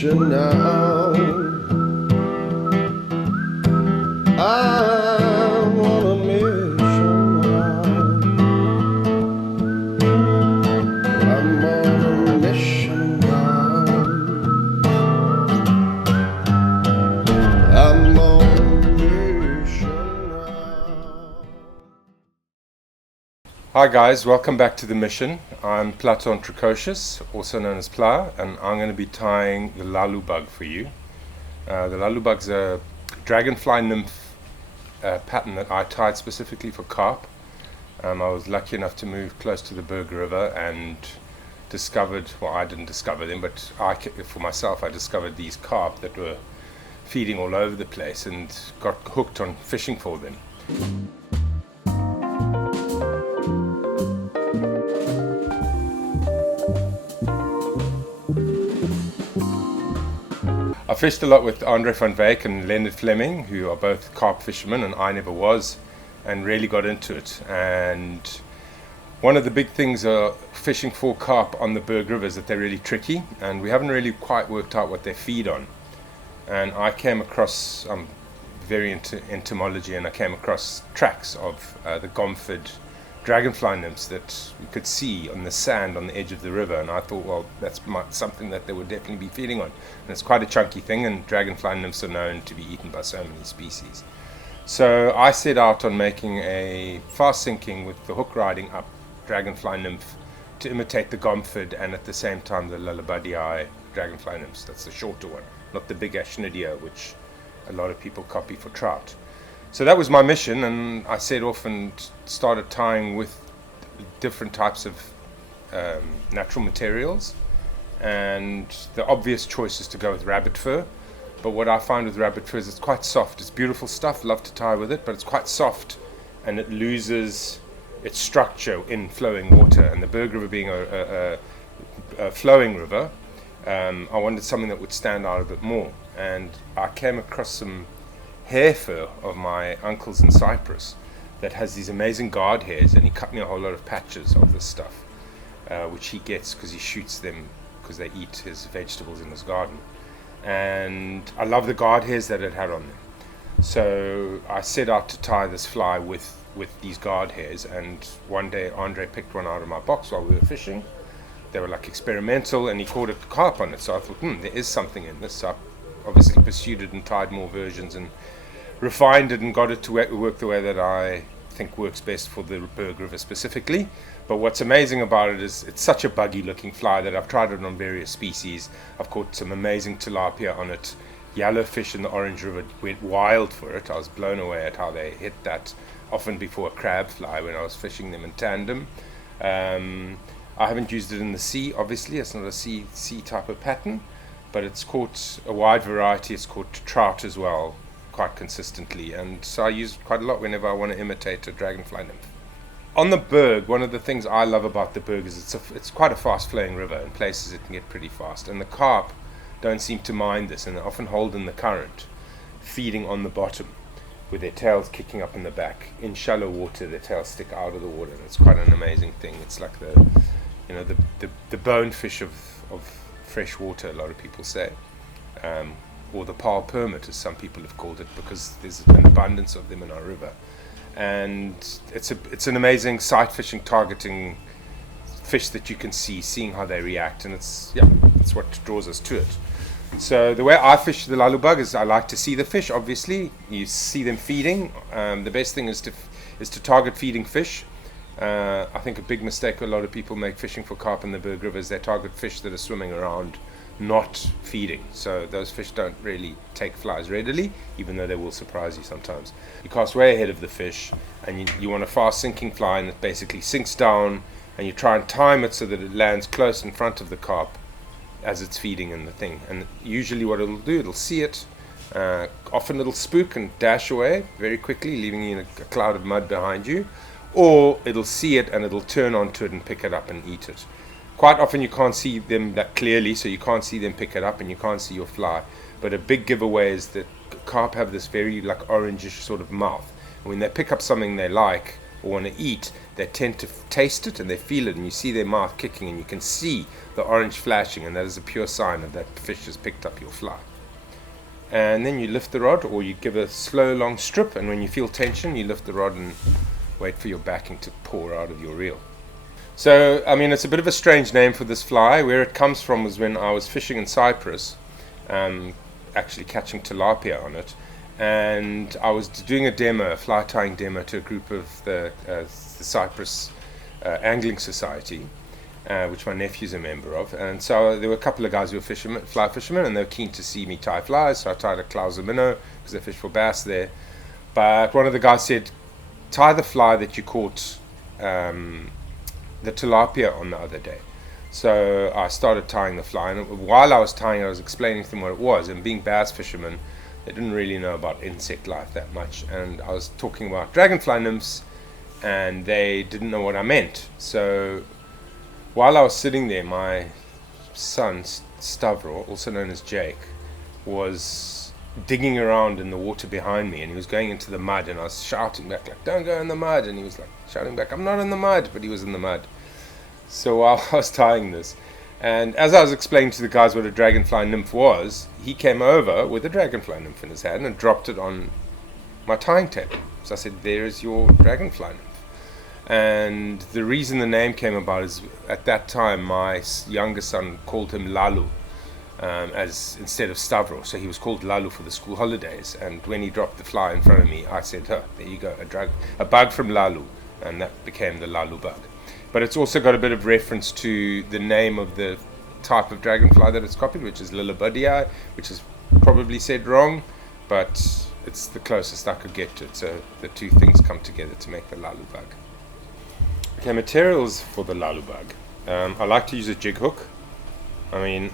mission now. I'm on a mission now. I'm on a mission now. I'm on a mission now. Hi guys, welcome back to the mission. I'm Platon Trakoshis, also known as Pla, and I'm going to be tying the Lalu Bug for you. The Lalu Bug's a dragonfly nymph pattern that I tied specifically for carp. I was lucky enough to move close to the Berg River and discovered, well, I didn't discover them, but for myself I discovered these carp that were feeding all over the place and got hooked on fishing for them. I fished a lot with Andre van Wyk and Leonard Fleming, who are both carp fishermen, and I never was, and really got into it. And one of the big things fishing for carp on the Berg River is that they're really tricky, and we haven't really quite worked out what they feed on. And I came across, I'm very into entomology, and I came across tracks of the Gomphidae dragonfly nymphs that you could see on the sand on the edge of the river, and I thought, well, that's something that they would definitely be feeding on. And it's quite a chunky thing, and dragonfly nymphs are known to be eaten by so many species. So I set out on making a fast sinking with the hook riding up dragonfly nymph to imitate the Gomphidae and at the same time the Libellulidae dragonfly nymphs. That's the shorter one, not the big Ashnidia, which a lot of people copy for trout. So that was my mission, and I set off and started tying with different types of natural materials. And the obvious choice is to go with rabbit fur. But what I find with rabbit fur is it's quite soft. It's beautiful stuff, love to tie with it, but it's quite soft and it loses its structure in flowing water. And the Berg River being a flowing river, I wanted something that would stand out a bit more. And I came across some Hare fur of my uncle's in Cyprus that has these amazing guard hairs, and he cut me a whole lot of patches of this stuff, which he gets because he shoots them because they eat his vegetables in his garden. And I love the guard hairs that it had on them. So I set out to tie this fly with these guard hairs, and one day Andre picked one out of my box while we were fishing. They were like experimental, and he caught a carp on it, so I thought, there is something in this. So I obviously pursued it and tied more versions and refined it and got it to work the way that I think works best for the Berg River specifically. But what's amazing about it is it's such a buggy looking fly that I've tried it on various species. I've caught some amazing tilapia on it. Yellowfish in the Orange River went wild for it. I was blown away at how they hit that, often before a crab fly when I was fishing them in tandem. I haven't used it in the sea, obviously. It's not a sea type of pattern, but it's caught a wide variety. It's caught trout as well, quite consistently, and so I use it quite a lot whenever I want to imitate a dragonfly nymph. On the Berg, one of the things I love about the Berg is it's quite a fast flowing river. In places it can get pretty fast, and the carp don't seem to mind this, and they often hold in the current, feeding on the bottom with their tails kicking up in the back. In shallow water their tails stick out of the water, and it's quite an amazing thing. It's like the bonefish of fresh water, a lot of people say, or the pearl permit, as some people have called it, because there's an abundance of them in our river. And it's an amazing sight fishing, targeting fish that you can seeing how they react, and it's what draws us to it. So the way I fish the Lalu Bug is I like to see the fish. Obviously, you see them feeding. The best thing is to target feeding fish. I think a big mistake a lot of people make fishing for carp in the Berg River is they target fish that are swimming around, not feeding. So those fish don't really take flies readily, even though they will surprise you sometimes. You cast way ahead of the fish, and you want a fast sinking fly, and it basically sinks down, and you try and time it so that it lands close in front of the carp as it's feeding in the thing. And usually what it'll do, it'll see it, often it'll spook and dash away very quickly, leaving you in a cloud of mud behind you, or it'll see it and it'll turn onto it and pick it up and eat it. Quite often you can't see them that clearly, so you can't see them pick it up and you can't see your fly. But a big giveaway is that carp have this very like orangish sort of mouth. And when they pick up something they like, or want to eat, they tend to taste it and they feel it, and you see their mouth kicking and you can see the orange flashing, and that is a pure sign of that fish has picked up your fly. And then you lift the rod, or you give a slow long strip, and when you feel tension you lift the rod and wait for your backing to pour out of your reel. So I mean, it's a bit of a strange name for this fly. Where it comes from was when I was fishing in Cyprus, actually catching tilapia on it, and I was doing a fly tying demo to a group of the Cyprus Angling Society, which my nephew's a member of. And so there were a couple of guys who were fly fishermen, and they were keen to see me tie flies, so I tied a clouser minnow because they fish for bass there. But one of the guys said, tie the fly that you caught the tilapia on the other day. So I started tying the fly, and while I was tying it, I was explaining to them what it was. And being bass fishermen, they didn't really know about insect life that much, and I was talking about dragonfly nymphs, and they didn't know what I meant. So while I was sitting there, my son Stavro, also known as Jake, was digging around in the water behind me, and he was going into the mud, and I was shouting back like, don't go in the mud, and he was like shouting back, I'm not in the mud, but he was in the mud. So while I was tying this, and as I was explaining to the guys what a dragonfly nymph was, he came over with a dragonfly nymph in his hand and dropped it on my tying table. So I said, there is your dragonfly nymph. And the reason the name came about is at that time my younger son called him Lalu, as instead of Stavro, so he was called Lalu for the school holidays. And when he dropped the fly in front of me, I said, there you go, a bug from Lalu, and that became the Lalu Bug. But it's also got a bit of reference to the name of the type of dragonfly that it's copied, which is Libellulidae, which is probably said wrong, but it's the closest I could get to it. So the two things come together to make the Lalu Bug. Okay, materials for the Lalu Bug. I like to use a jig hook. I mean,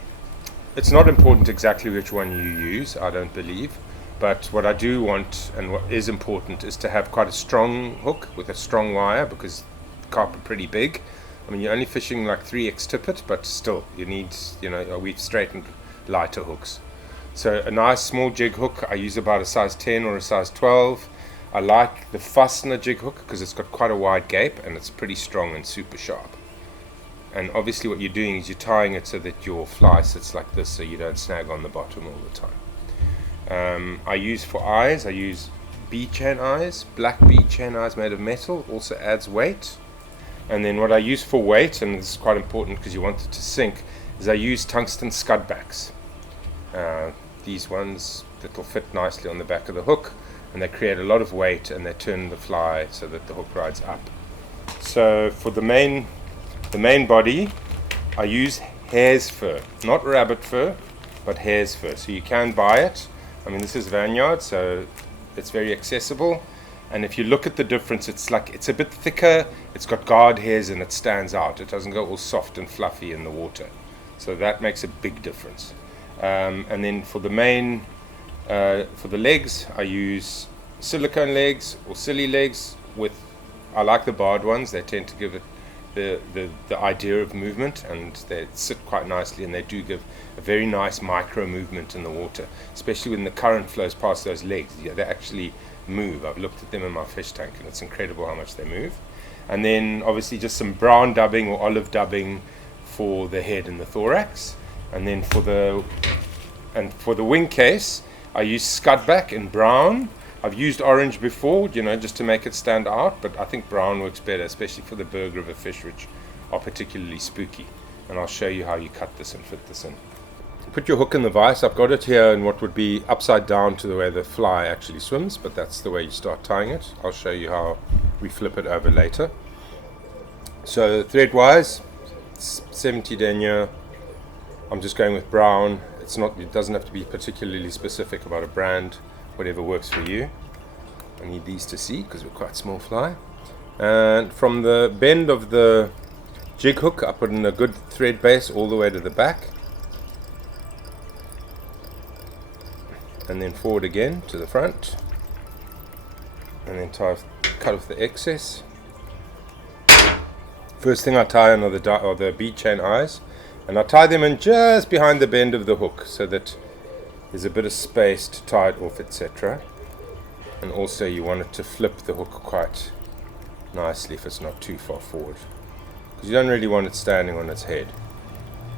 it's not important exactly which one you use, I don't believe, but what I do want and what is important is to have quite a strong hook with a strong wire, because carp are pretty big. I mean, you're only fishing like 3x tippet, but still you need, we've straightened lighter hooks. So a nice small jig hook, I use about a size 10 or a size 12. I like the Fastener jig hook because it's got quite a wide gape and it's pretty strong and super sharp. And obviously what you're doing is you're tying it so that your fly sits like this, so you don't snag on the bottom all the time. I use for eyes, I use bead chain eyes. Black bead chain eyes made of metal also adds weight. And then what I use for weight, and this is quite important because you want it to sink, is I use tungsten scud backs. These ones that will fit nicely on the back of the hook, and they create a lot of weight and they turn the fly so that the hook rides up. So for the main body, I use hare's fur, not rabbit fur, but hare's fur. So you can buy it. I mean, this is Vineyard, so it's very accessible. And if you look at the difference, it's a bit thicker, it's got guard hairs and it stands out. It doesn't go all soft and fluffy in the water. So that makes a big difference. And then for the legs, I use silicone legs or silly legs. I like the barred ones. They tend to give it the idea of movement, and they sit quite nicely, and they do give a very nice micro movement in the water, especially when the current flows past those legs. Yeah, they actually move. I've looked at them in my fish tank and it's incredible how much they move. And then obviously just some brown dubbing or olive dubbing for the head and the thorax. And then for the Wingcase, I use Scudback in brown. I've used orange before, just to make it stand out, but I think brown works better, especially for the Berg River fish, which are particularly spooky. And I'll show you how you cut this and fit this in. Put your hook in the vise. I've got it here in what would be upside down to the way the fly actually swims, but that's the way you start tying it. I'll show you how we flip it over later. So thread wise, 70 denier. I'm just going with brown. It doesn't have to be particularly specific about a brand, whatever works for you. I need these to see because we're quite small fly. And from the bend of the jig hook, I put in a good thread base all the way to the back. And then forward again to the front, and then cut off the excess. First thing I tie on are the bead chain eyes, and I tie them in just behind the bend of the hook so that there's a bit of space to tie it off, etc. And also you want it to flip the hook quite nicely if it's not too far forward, because you don't really want it standing on its head.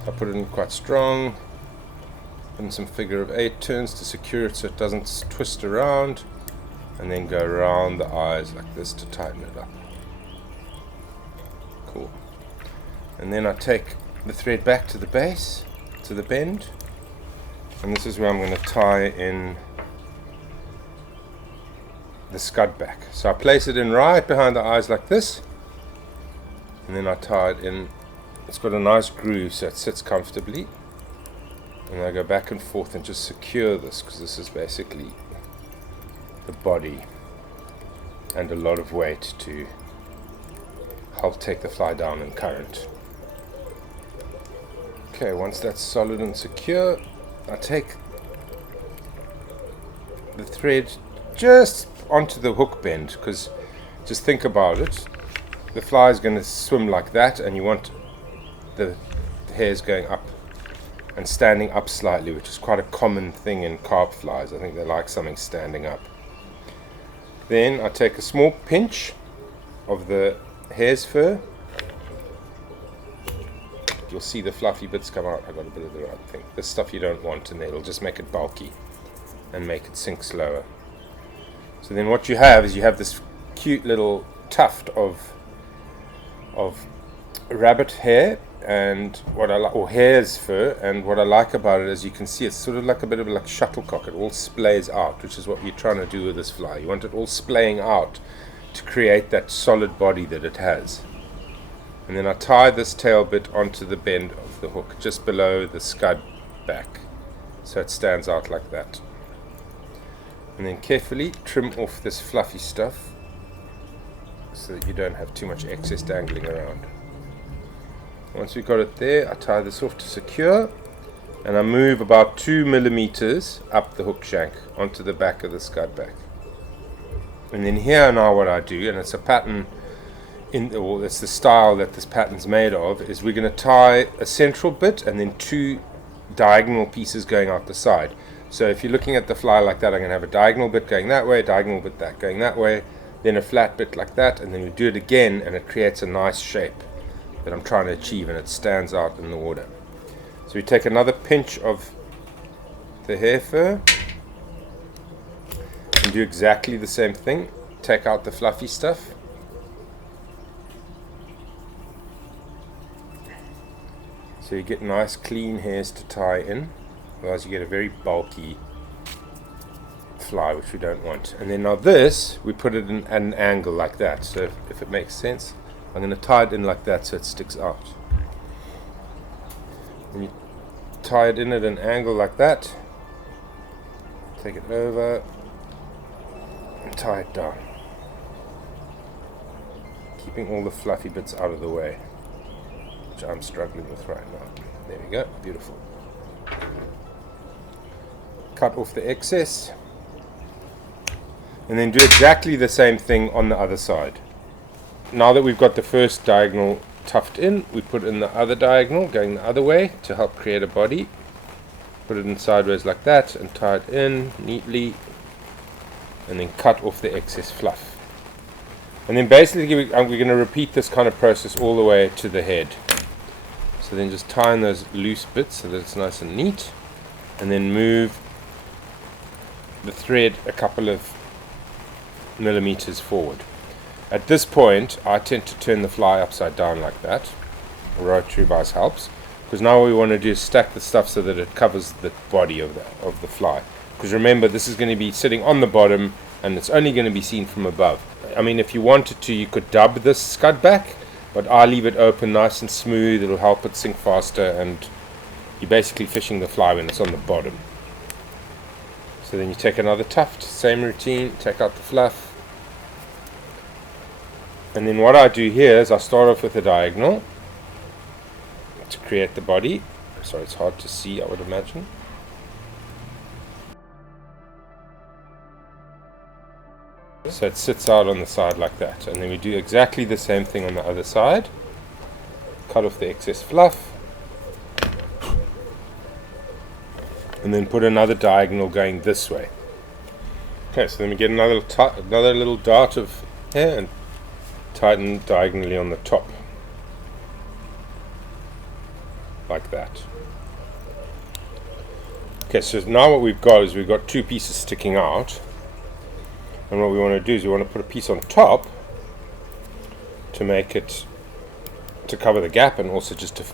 So I put it in quite strong, put in some figure of 8 turns to secure it so it doesn't twist around, and then go around the eyes like this to tighten it up. Cool. And then I take the thread back to the base, to the bend, and this is where I'm going to tie in the scud back. So I place it in right behind the eyes like this, and then I tie it in. It's got a nice groove so it sits comfortably, and I go back and forth and just secure this, because this is basically the body and a lot of weight to help take the fly down in current. Okay, once that's solid and secure, I take the thread just onto the hook bend, because just think about it, the fly is going to swim like that, and you want the hairs going up and standing up slightly, which is quite a common thing in carp flies. I think they like something standing up. Then I take a small pinch of the hare's fur. You'll see the fluffy bits come out. I got a bit of the right thing. This stuff you don't want, and it'll just make it bulky and make it sink slower. So then what you have is you have this cute little tuft of rabbit hair, and what I like, or hare's fur, and what I like about it is you can see it's sort of like a bit of like shuttlecock. It all splays out, which is what you're trying to do with this fly. You want it all splaying out to create that solid body that it has. And then I tie this tail bit onto the bend of the hook just below the scud back, so it stands out like that. And then carefully trim off this fluffy stuff so that you don't have too much excess dangling around. Once we've got it there, I tie this off to secure, and I move about 2 millimeters up the hook shank onto the back of the scud back. And then here now what I do, and it's a pattern, or it's the style that this pattern's made of, is we're going to tie a central bit and then 2 diagonal pieces going out the side. So if you're looking at the fly like that, I'm going to have a diagonal bit going that way, a diagonal bit that going that way, then a flat bit like that, and then we do it again, and it creates a nice shape that I'm trying to achieve, and it stands out in the water. So we take another pinch of the hair fur and do exactly the same thing. Take out the fluffy stuff. So you get nice clean hairs to tie in, otherwise you get a very bulky fly, which we don't want. And then now this, we put it in at an angle like that. So if it makes sense, I'm going to tie it in like that so it sticks out. When you tie it in at an angle like that, take it over and tie it down, keeping all the fluffy bits out of the way, which I'm struggling with right now. There we go, beautiful. Cut off the excess, and then do exactly the same thing on the other side. Now that we've got the first diagonal tuft in, we put in the other diagonal going the other way to help create a body. Put it in sideways like that and tie it in neatly, and then cut off the excess fluff. And then basically we're going to repeat this kind of process all the way to the head. So then just tie in those loose bits so that it's nice and neat, and then move the thread a couple of millimeters forward. At this point, I tend to turn the fly upside down like that. Rotary vise helps, because now what we want to do is stack the stuff so that it covers the body of the fly. Because remember, this is going to be sitting on the bottom, and it's only going to be seen from above. I mean, if you wanted to, you could dub this scud back, but I leave it open, nice and smooth. It'll help it sink faster, and you're basically fishing the fly when it's on the bottom. So then you take another tuft, same routine, take out the fluff. And then what I do here is I start off with a diagonal to create the body. Sorry, it's hard to see, I would imagine. So it sits out on the side like that. And then we do exactly the same thing on the other side. Cut off the excess fluff. And then put another diagonal going this way. Okay, so then we get another little dart of hair and tighten diagonally on the top, like that. Okay, so now what we've got is we've got two pieces sticking out, and what we want to do is we want to put a piece on top to make it, to cover the gap, and also just to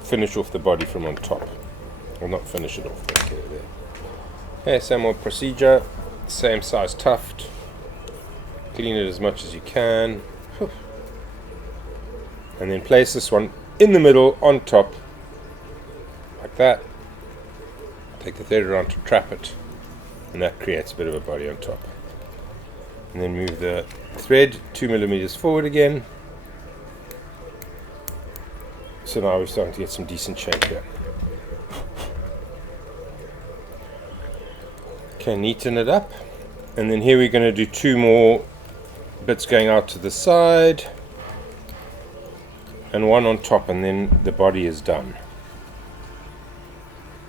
finish off the body from on top. Well, not finish it off, but get it there. Okay, same old procedure, same size tuft. Clean it as much as you can. And then place this one in the middle on top, like that. Take the thread around to trap it, and that creates a bit of a body on top. And then move the thread 2 millimeters forward again. So now we're starting to get some decent shape here. Okay, neaten it up. And then here we're going to do 2 more bits going out to the side, and 1 on top, and then the body is done.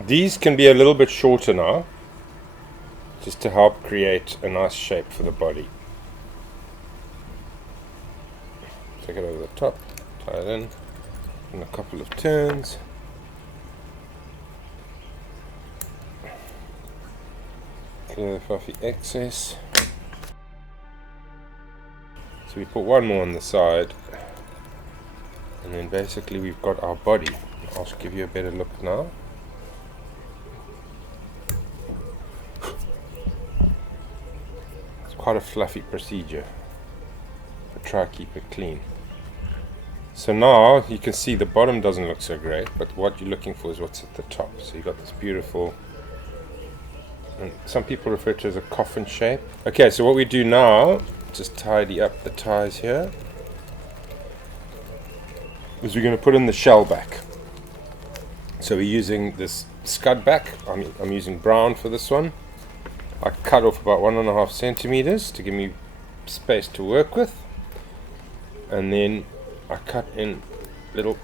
These can be a little bit shorter now, just to help create a nice shape for the body. Take it over the top, tie it in a couple of turns. Clear the fluffy excess. So we put 1 more on the side, and then basically we've got our body. I'll give you a better look now. It's quite a fluffy procedure, but try to keep it clean. So now you can see the bottom doesn't look so great, but what you're looking for is what's at the top. So you've got this beautiful, and some people refer to it as a coffin shape. Okay, so what we do now, just tidy up the ties here, is we're going to put in the shell back. So we're using this Scud back. I'm using brown for this one. I cut off about 1.5 centimeters to give me space to work with, and then I cut in little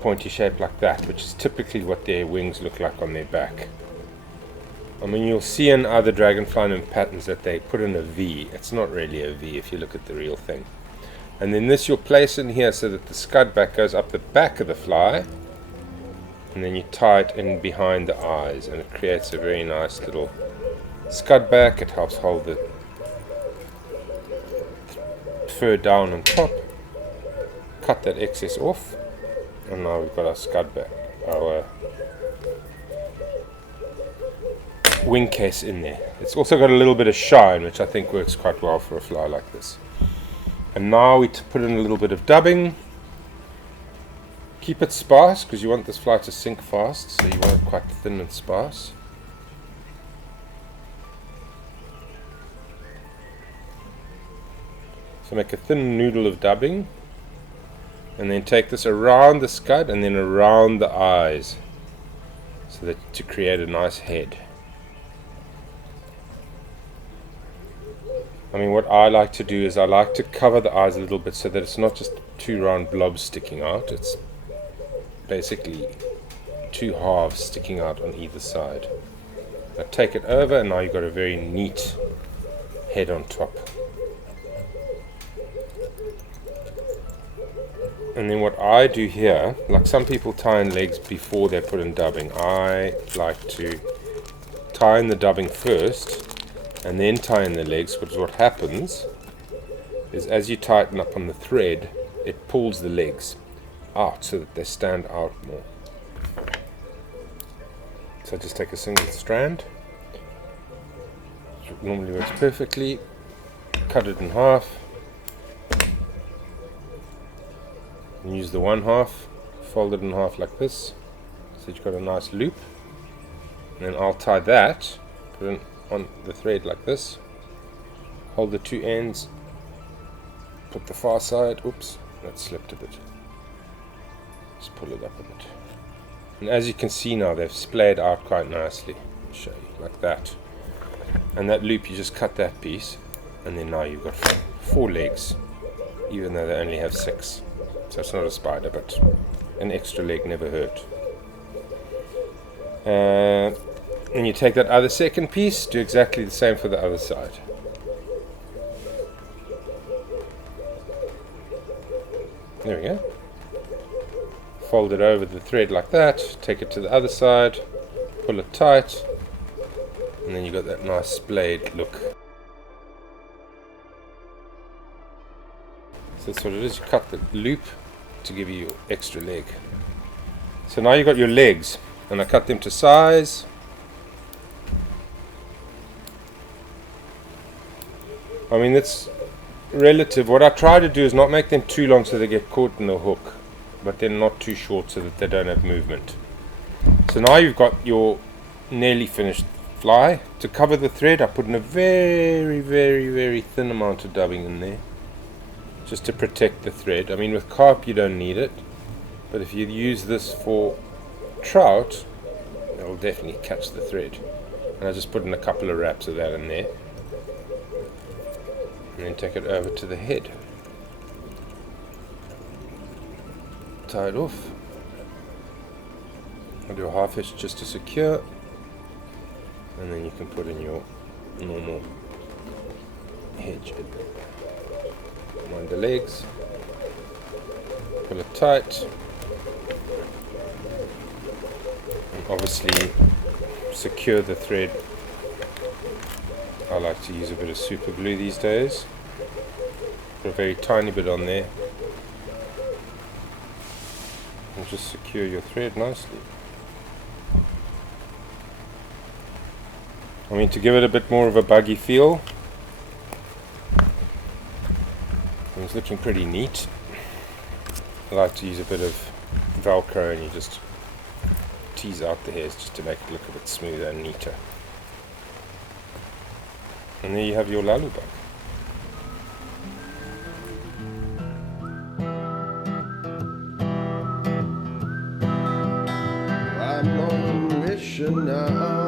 pointy shape like that, which is typically what their wings look like on their back. I mean, you'll see in other dragonfly nymph patterns that they put in a V. It's not really a V if you look at the real thing. And then this you'll place in here so that the Scud back goes up the back of the fly, and then you tie it in behind the eyes, and it creates a very nice little Scud back. It helps hold the fur down on top. Cut that excess off, and now we've got our Scud back, our Wingcase in there. It's also got a little bit of shine, which I think works quite well for a fly like this. And now we put in a little bit of dubbing. Keep it sparse, because you want this fly to sink fast, so you want it quite thin and sparse. So make a thin noodle of dubbing, and then take this around the Scud and then around the eyes, so that to create a nice head. I mean, what I like to do is I like to cover the eyes a little bit so that it's not just 2 round blobs sticking out. It's basically 2 halves sticking out on either side. Now take it over, and now you've got a very neat head on top. And then what I do here, like some people tie in legs before they put in dubbing, I like to tie in the dubbing first and then tie in the legs, because what happens is as you tighten up on the thread, it pulls the legs out so that they stand out more. So just take a single strand, which normally works perfectly, cut it in half, and use the 1/2, fold it in half like this, so you've got a nice loop. And then I'll tie that, put it on the thread like this, hold the 2 ends, put the far side, oops, that slipped a bit, just pull it up a bit, and as you can see now they've splayed out quite nicely. I'll show you like that. And that loop, you just cut that piece, and then now you've got 4 legs, even though they only have 6. So it's not a spider, but an extra leg never hurt. And you take that other second piece, do exactly the same for the other side. There we go. Fold it over the thread like that, take it to the other side, pull it tight, and then you've got that nice splayed look. So that's what it is. You cut the loop to give you your extra leg. So now you've got your legs, and I cut them to size. I mean, it's relative. What I try to do is not make them too long so they get caught in the hook, but then not too short so that they don't have movement. So now you've got your nearly finished fly. To cover the thread, I put in a very, very, very thin amount of dubbing in there, just to protect the thread. I mean, with carp you don't need it, but if you use this for trout, it will definitely catch the thread. And I just put in a couple of wraps of that in there, and then take it over to the head. Tie it off. I'll do a half hitch just to secure, and then you can put in your normal hedge. Wind the legs, pull it tight, and obviously secure the thread. I like to use a bit of super glue these days. Put a very tiny bit on there and just secure your thread nicely. I mean, to give it a bit more of a buggy feel, it's looking pretty neat. I like to use a bit of Velcro, and you just tease out the hairs just to make it look a bit smoother and neater. And there you have your Lalu Bug. I'm on a mission now.